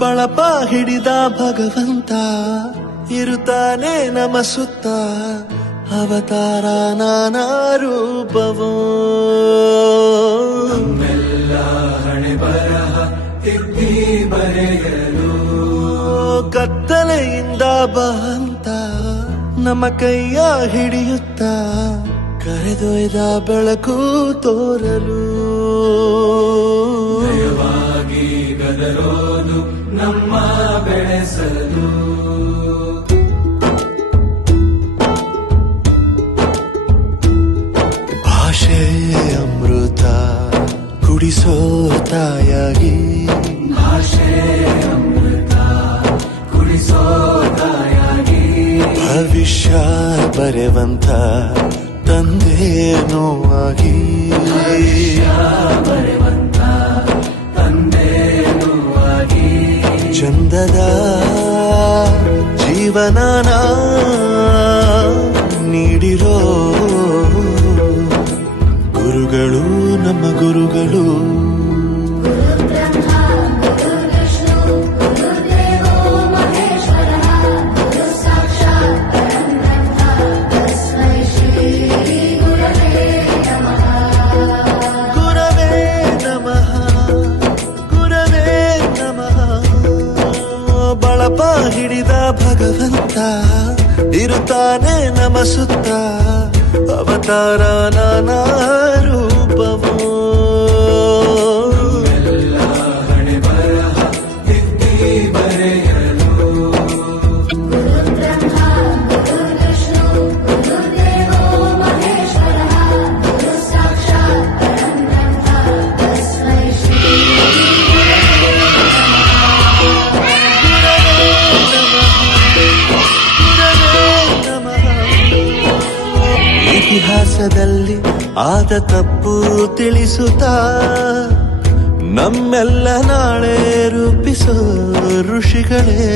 ಬಳಪ ಹಿಡಿದ ಭಗವಂತ ಇರುತ್ತಾನೆ ನಮ ಸುತ್ತ ಅವತಾರ ನಾನಾ ರೂಪವೋ ನಮ್ಮೆಲ್ಲ ಹಣೆ ಬರಹ ತಿದ್ದಿ ಬರೆಯಲು ಕತ್ತಲೆಯಿಂದ ಬಂತ ನಮ್ಮ ಕೈಯ ಹಿಡಿಯುತ್ತ ಕರೆದೊಯ್ದ ಬೆಳಕು ತೋರಲು ನಯವಾಗಿ ಗದರೋದು ನಮ್ಮ ಬೆಳೆಸಲು ಭಾಷೆ ಅಮೃತ ಕುಡಿಸೋ ತಾಯಾಗಿ ಭಾಷೆ ಅಮೃತ ಕುಡಿಸೋ ತಾಯಾಗಿ ಭವಿಷ್ಯ ಬರೆವಂತ ತಂದೇನೋ ಆಗಿ ಬರೆವಂತ ತಂದೇನೂ ಆಗಿ ಚಂದದ ಜೀವನನ ನೀಡಿರೋ ಗುರುಗಳು ನಮ್ಮ ಗುರುಗಳು ಗುರವೇ ನಮಃ ಗುರವೇ ನಮಃ ಬಳಪ ಹಿಡಿದ ಭಗವಂತ ಇರುತ್ತಾನೆ ನಮ ಸುತ್ತ ಅವತಾರ ನಾನಾ ರೂಪವೋ ಎಲ್ಲ ಹಣೆ ಬರಹ ತಿದ್ದಿ ಬರೆಯಲು ಇತಿಹಾಸದಲ್ಲಿ ಆದ ತಪ್ಪು ತಿಳಿಸುತ್ತಾ ನಮ್ಮೆಲ್ಲ ನಾಳೆ ರೂಪಿಸೋ ಋಷಿಗಳೇ